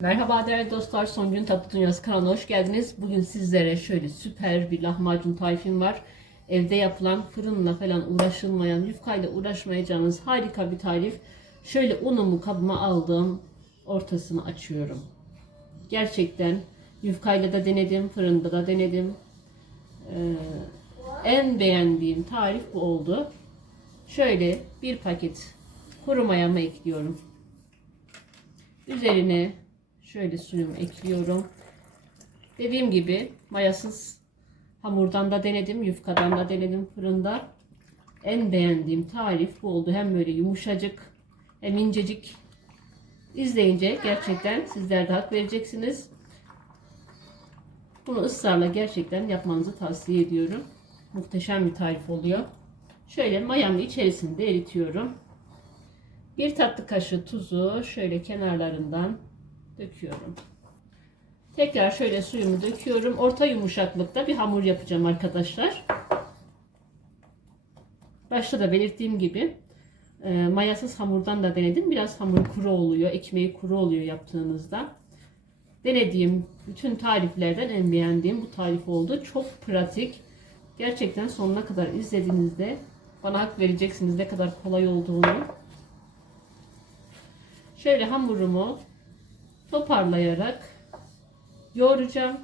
Merhaba değerli dostlar, Son Gün Tatlı Dünyası kanalına hoş geldiniz. Bugün sizlere şöyle süper bir lahmacun tarifim var. Evde yapılan, fırınla falan uğraşılmayan, yufkayla uğraşmayacağınız harika bir tarif. Şöyle unumu kabıma aldım, ortasını açıyorum. Gerçekten yufkayla da denedim, fırında da denedim. Ee, en beğendiğim tarif bu oldu. Şöyle bir paket kuru mayamı ekliyorum. Üzerine şöyle suyumu ekliyorum. Dediğim gibi mayasız hamurdan da denedim, yufkadan da denedim fırında. En beğendiğim tarif bu oldu. Hem böyle yumuşacık hem incecik. İzleyince gerçekten sizler de hak vereceksiniz. Bunu ısrarla gerçekten yapmanızı tavsiye ediyorum. Muhteşem bir tarif oluyor. Şöyle mayamı içerisinde eritiyorum. Bir tatlı kaşığı tuzu şöyle kenarlarından döküyorum. Tekrar şöyle suyumu döküyorum. Orta yumuşaklıkta bir hamur yapacağım arkadaşlar. Başta da belirttiğim gibi e, mayasız hamurdan da denedim. Biraz hamur kuru oluyor. Ekmeği kuru oluyor yaptığınızda. Denediğim bütün tariflerden en beğendiğim bu tarif oldu. Çok pratik. Gerçekten sonuna kadar izlediğinizde bana hak vereceksiniz ne kadar kolay olduğunu. Şöyle hamurumu toparlayarak yoğuracağım.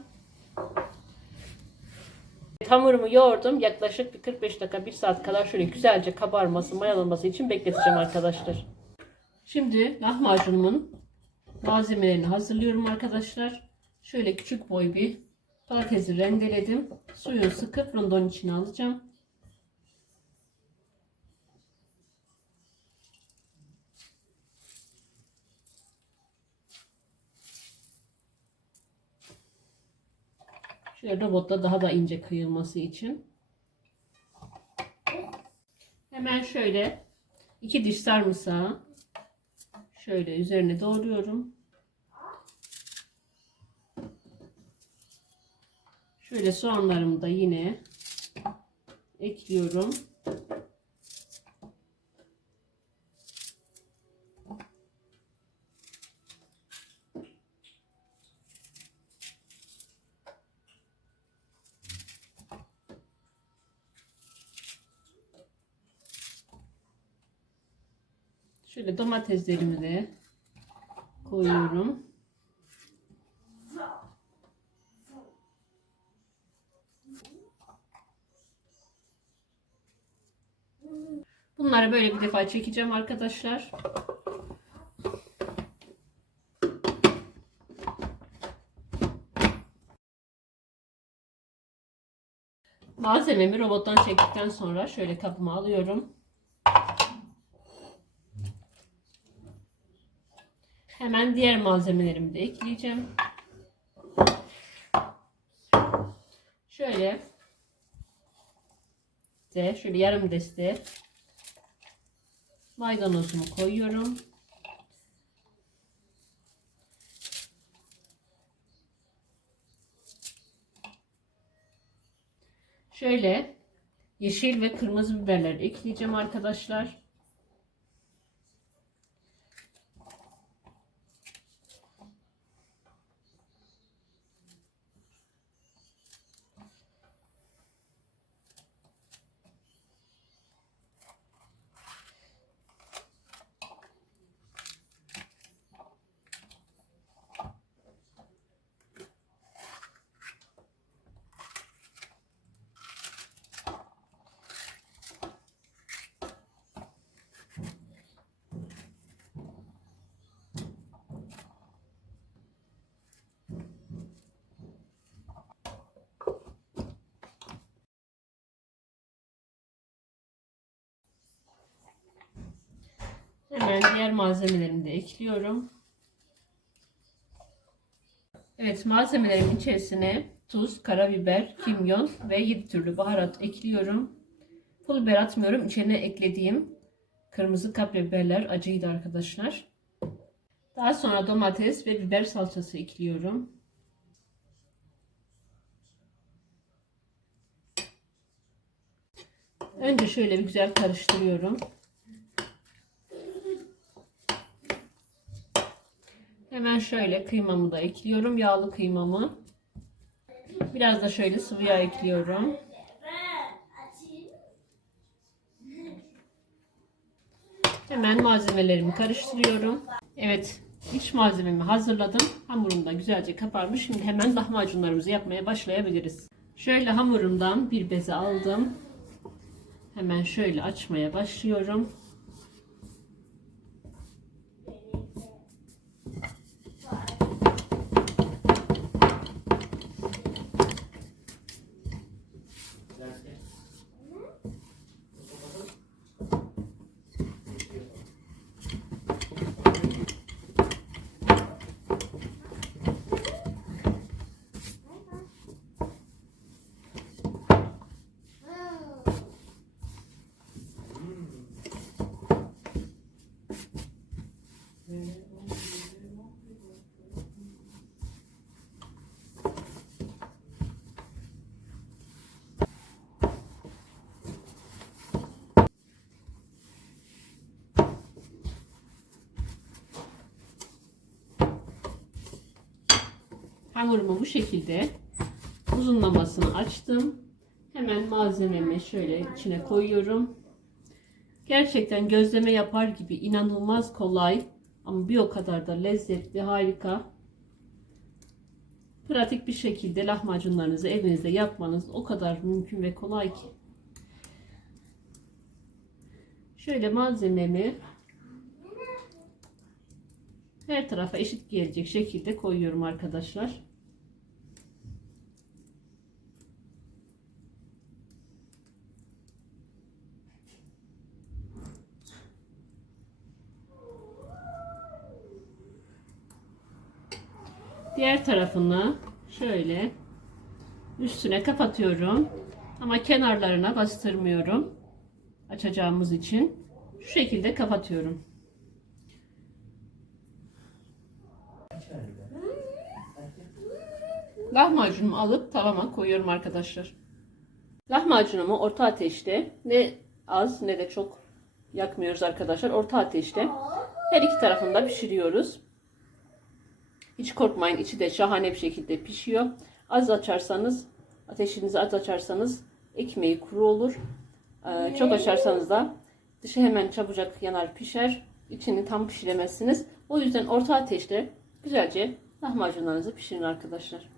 Hamurumu yoğurdum. Yaklaşık bir 45 dakika 1 saat kadar şöyle güzelce kabarması, mayalanması için bekleteceğim arkadaşlar. Şimdi lahmacunumun malzemelerini hazırlıyorum arkadaşlar. Şöyle küçük boy bir patatesi rendeledim. Suyu sıkıp rondonun içine alacağım. Şöyle robotta daha da ince kıyılması için. Hemen şöyle iki diş sarımsağı şöyle üzerine doğruyorum. Şöyle soğanlarımı da yine ekliyorum. Şöyle domateslerimi de koyuyorum. Bunları böyle bir defa çekeceğim arkadaşlar. Malzememi robottan çektikten sonra şöyle kabıma alıyorum. Hemen diğer malzemelerimi de ekleyeceğim. Şöyle de şöyle yarım deste maydanozumu koyuyorum. Şöyle yeşil ve kırmızı biberler ekleyeceğim arkadaşlar. Hemen diğer malzemelerimi de ekliyorum. Evet malzemelerimin içerisine tuz, karabiber, kimyon ve 7 türlü baharat ekliyorum. Pul biber atmıyorum. İçine eklediğim kırmızı kapya biberler acıydı arkadaşlar. Daha sonra domates ve biber salçası ekliyorum. Önce şöyle bir güzel karıştırıyorum. Hemen şöyle kıymamı da ekliyorum. Yağlı kıymamı. Biraz da şöyle sıvı yağ ekliyorum. Hemen malzemelerimi karıştırıyorum. Evet, iç malzememi hazırladım. Hamurum da güzelce kaparmış. Şimdi hemen lahmacunlarımızı yapmaya başlayabiliriz. Şöyle hamurumdan bir beze aldım. Hemen şöyle açmaya başlıyorum. Hamurumu bu şekilde uzunlamasını açtım. Hemen malzememi şöyle içine koyuyorum. Gerçekten gözleme yapar gibi inanılmaz kolay ama bir o kadar da lezzetli, harika. Pratik bir şekilde lahmacunlarınızı evinizde yapmanız o kadar mümkün ve kolay ki. Şöyle malzememi her tarafa eşit gelecek şekilde koyuyorum arkadaşlar. Diğer tarafını şöyle üstüne kapatıyorum. Ama kenarlarına bastırmıyorum. Açacağımız için. Şu şekilde kapatıyorum. Lahmacunumu alıp tavama koyuyorum arkadaşlar. Lahmacunumu orta ateşte ne az ne de çok yakmıyoruz arkadaşlar. Orta ateşte her iki tarafını da pişiriyoruz. Hiç korkmayın içi de şahane bir şekilde pişiyor. Az açarsanız ateşinizi az açarsanız ekmeği kuru olur. Ee, çok açarsanız da dışı hemen çabucak yanar pişer. İçini tam pişiremezsiniz. O yüzden orta ateşte güzelce lahmacunlarınızı pişirin arkadaşlar.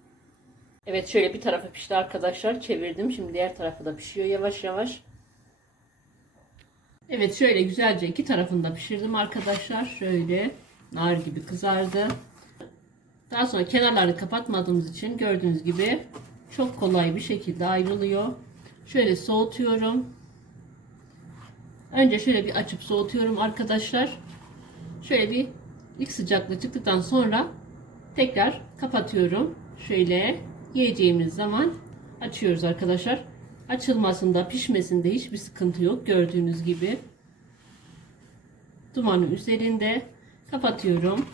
Evet şöyle bir tarafı pişti arkadaşlar. Çevirdim. Şimdi diğer tarafı da pişiyor yavaş yavaş. Evet şöyle güzelce iki tarafını da pişirdim arkadaşlar. Şöyle nar gibi kızardı. Daha sonra kenarlarını kapatmadığımız için gördüğünüz gibi çok kolay bir şekilde ayrılıyor. Şöyle soğutuyorum. Önce şöyle bir açıp soğutuyorum arkadaşlar. Şöyle bir ilk sıcaklığı çıktıktan sonra tekrar kapatıyorum. Şöyle yiyeceğimiz zaman açıyoruz arkadaşlar. Açılmasında, pişmesinde hiçbir sıkıntı yok. Gördüğünüz gibi. Dumanı üzerinde kapatıyorum.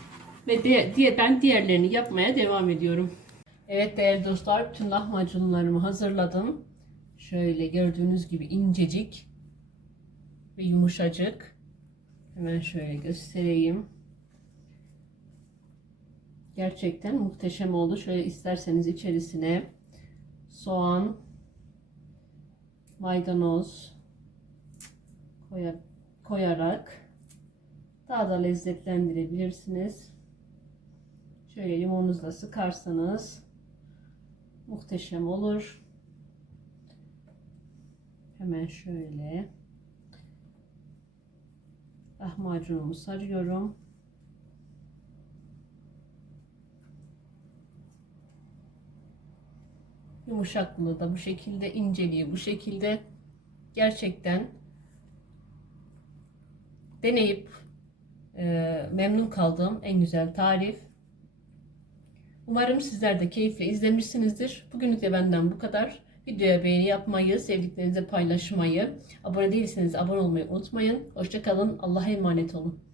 Ve diye, diye ben diğerlerini yapmaya devam ediyorum. Evet değerli dostlar, bütün lahmacunlarımı hazırladım. Şöyle gördüğünüz gibi incecik ve yumuşacık. Hemen şöyle göstereyim. Gerçekten muhteşem oldu. Şöyle isterseniz içerisine soğan, maydanoz koyarak daha da lezzetlendirebilirsiniz. Şöyle limonunuzla sıkarsanız muhteşem olur. Hemen şöyle lahmacunumu sarıyorum. Yumuşaklığı da bu şekilde, inceliği bu şekilde. Gerçekten deneyip e, memnun kaldığım en güzel tarif. Umarım sizler de keyifle izlemişsinizdir. Bugünlük de benden bu kadar. Videoya beğeni yapmayı, sevdiklerinize paylaşmayı, abone değilseniz abone olmayı unutmayın. Hoşçakalın. Allah'a emanet olun.